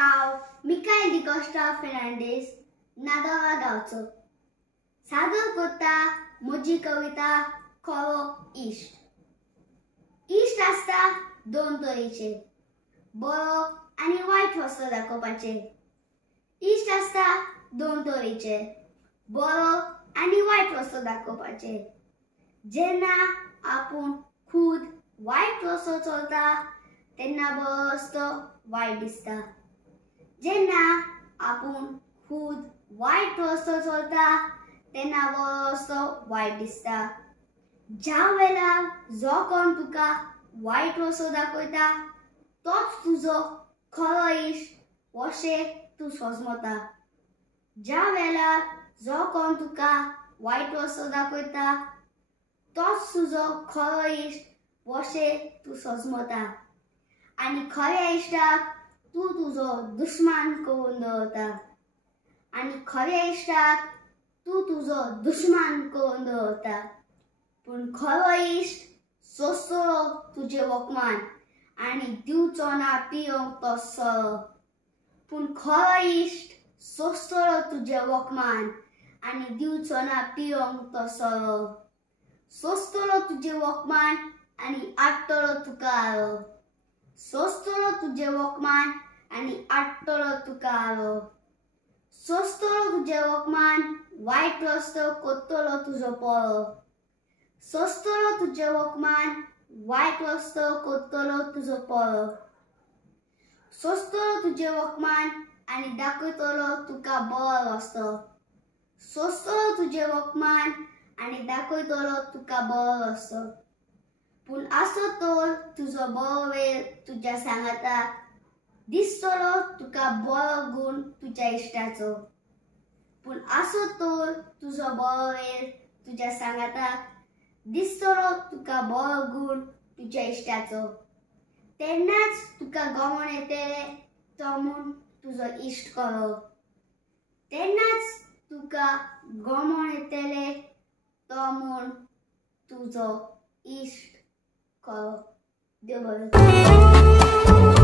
हांव Mikhail Costa नादोवा गांवचो सादर करता म्हजी कविता खोरो इश्ट. इश्ट आसता दोन तरेचे, बरो आनी वायट रस्तो दाखोवपाचे. इश्ट आसता दोन तरेचे, बरो आनी वायट रस्तो दाखोवपाचे. जेन्ना आपूण खुद वायट रस्तो चलता तेन्ना बरो रस्तो वायट दिसता. जेन्ना आपूण खुद वायट रस्तो चलता तेन्ना बरो रस्तो वायट दिसता. ज्या वेळार जो कोण तुका वायट रस्तो दाखयता तोच तुजो खरो इश्ट अशें तूं समजता. ज्या वेळार जो कोण तुका वायट रस्तो दाखयता तोच तुजो खरो इश्ट अशें तूं समजता. आनी खऱ्या इश्टाक तूं तुजो दुश्मन करून दवरता. आनी खऱ्या इश्टाक तूं तुजो दुश्मन करून दवरता. पूण खरो इश्ट सोंसतलो तुजे वखमान आनी दिवचो ना पियोंक तो सोरो. पूण खरो इश्ट सोंसतलो तुजे वखमान आनी दिवचो ना पियोंक तो सोरो. सोंसतलो तुजे वखमान आनी हाडटलो तुका हारो. सोंसतलो तुजे वखमान आनी हाडटलो तुका हारो. सोंसतलो तुजे वखमान वायट रस्तो करतलो तुजो पोरो. सोंसतलो तुजे वखमान वायट रस्तो करतलो तुजो पोरो. सोंसतलो तुजे वखमान आनी दाखयतलो तुका बरो रस्तो. सोंसतलो तुजे वखमान आनी दाखयतलो तुका बरो रस्तो. पूण आसतलो तुजो बरो वेळ तुज्या सांगाताक दिसतलो तुका बरो गूण तुज्या इश्टाचो. पूण आसतलो तुजो बरो वेळ तुज्या सांगाताक दिसतलो तुका बरो गूण तुज्या इश्टाचो. तेन्नाच तुका गमोन येतले तो म्हूण तुजो इश्ट खरो. तेन्नाच तुका गमोन येतले तो म्हूण तुजो इश्ट खरो. देव बरो.